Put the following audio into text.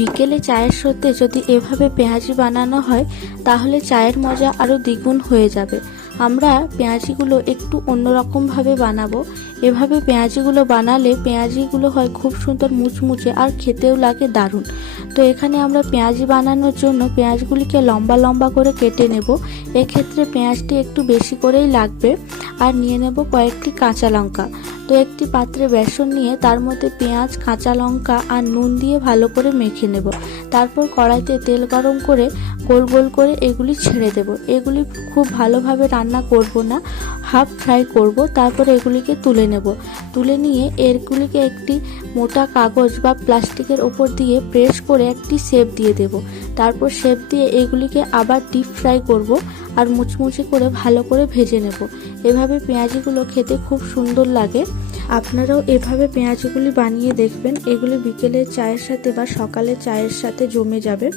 বিকেলে চায়ের সাথে যদি এভাবে পেঁয়াজি বানানো হয় তাহলে চায়ের মজা আরও দ্বিগুণ হয়ে যাবে। আমরা পেঁয়াজিগুলো একটু অন্যরকমভাবে বানাবো। এভাবে পেঁয়াজিগুলো বানালে পেঁয়াজিগুলো হয় খুব সুন্দর মুচমুচে আর খেতেও লাগে দারুণ। তো এখানে আমরা পেঁয়াজি বানানোর জন্য পেঁয়াজগুলিকে লম্বা লম্বা করে কেটে নেব। এক্ষেত্রে পেঁয়াজটি একটু বেশি করেই লাগবে। আর নিয়ে নেব কয়েকটি কাঁচা লঙ্কা। তো একটি পাত্রে বেসন নিয়ে তার মধ্যে পেঁয়াজ, কাঁচা লঙ্কা আর নুন দিয়ে ভালো করে মেখে নেব। তারপর কড়াইতে তেল গরম করে গোল গোল করে এগুলি ছেড়ে দেব। এগুলি খুব ভালোভাবে রান্না করব না, হাফ ফ্রাই করব। তারপর এগুলিকে তুলে নেব। তুলে নিয়ে এগুলিকে একটি মোটা কাগজ বা প্লাস্টিকের ওপর দিয়ে প্রেস করে একটি শেপ দিয়ে দেব। তারপর শেপ দিয়ে এগুলিকে আবার ডিপ ফ্রাই করব আর মুচমুচে করে ভালো করে ভেজে নেব। এভাবে পেঁয়াজিগুলো খেতে খুব সুন্দর লাগে। আপনারাও এভাবে পেঁয়াজিগুলি বানিয়ে দেখবেন। এগুলি বিকেলের চায়ের সাথে বা সকালের চায়ের সাথে জমে যাবে।